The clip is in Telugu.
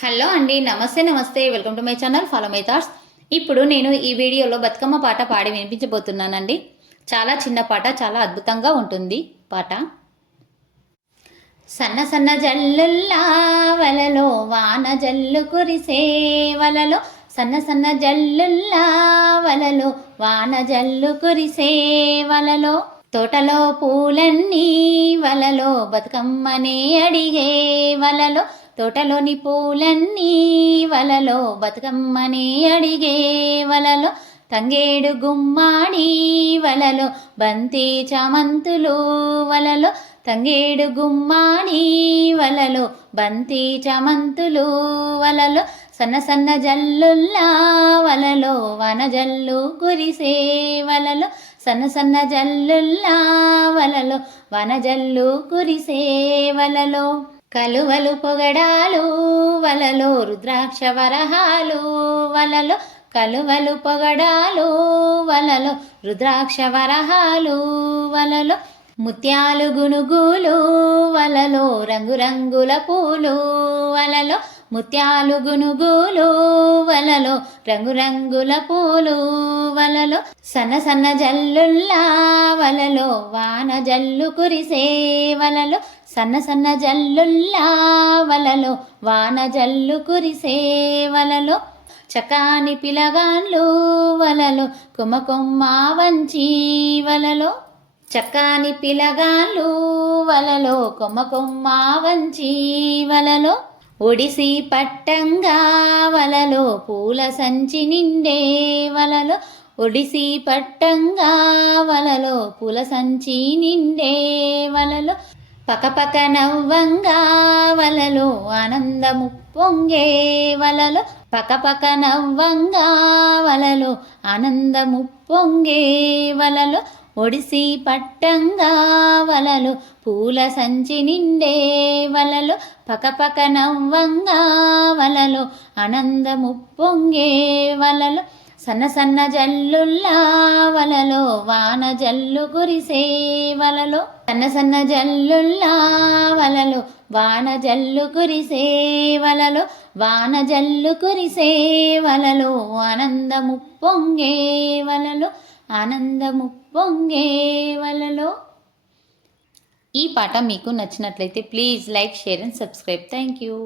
హలో అండి, నమస్తే నమస్తే, welcome to my channel follow my thoughts. ఇప్పుడు నేను ఈ వీడియోలో బతుకమ్మ పాట పాడి వినిపించబోతున్నానండి. చాలా చిన్న పాట, చాలా అద్భుతంగా ఉంటుంది పాట. సన్న సన్న జల్లుల్లా వలలో వాన జల్లు కురిసే వలలో, సన్న సన్న జల్లుల్లా వలలో వాన జల్లు కురిసే వలలో, తోటలో పూలన్నీ వలలో బతుకమ్మనే అడిగే వలలో, తోటలోని పూలన్నీ వలలో బతుకమ్మని అడిగే వలలో, తంగేడు గుమ్మాడి వలలో బంతి చామంతులు వలలో, తంగేడు గుమ్మాడి వలలో బంతి చామంతులు వలలో, సన్న సన్న జల్లుల్లా వలలో వాన జల్లు కురిసే వలలో, సన్న సన్న జల్లుల్లా వలలో వాన జల్లు కురిసే వలలో, కలువలు పొగడాలు వలలో రుద్రాక్ష వరహాలు వలలో, కలువలు పొగడాలు వలలో రుద్రాక్ష వరహాలు వలలో, ముత్యాలు గునుగులు వలలో రంగురంగుల పూలు వలలో, ముత్యాలు గునుగులు వలలో రంగురంగుల పూలు వలలో, సన్న సన్న జల్లుల్లా వలలో వాన జల్లు కురిసే వలలో, సన్న సన్న జల్లుల్లా వలలో వాన జల్లు కురిసే వలలో, చకాని పిలగాన్లు వలలో కొమ్మ వంచి వలలో, చక్కాని పిలగాళ్ళు వలలో కొమ్మ వంచి వలలో, ఒడిసి పట్టంగా వలలో పూల సంచి నిండే వలలో, ఒడిసి పట్టంగా వలలో పూల సంచి నిండే వలలో, పకపక నవ్వంగా వలలో ఆనందము పొంగే వలలో, పకపక నవ్వంగా వలలో ఆనందము పొంగే వలలో, ఒడిసి పట్టంగా వలలో పూల సంచి నిండే వలలో, పకపక నవ్వంగా వలలో ఆనందము పొంగే వలలో, సన్న సన్న జల్లుల్లా వలలో వాన జల్లు కురిసే వలలో, సన్న సన్న జల్లుల్లా వలలో వాన జల్లు కురిసే వలలో, వాన జల్లు కురిసే వలలో ఆనందము పొంగే వలలో, ఆనందము పొంగే వలలో. ఈ పాట మీకు నచ్చినట్లయితే please like, share and subscribe. Thank you.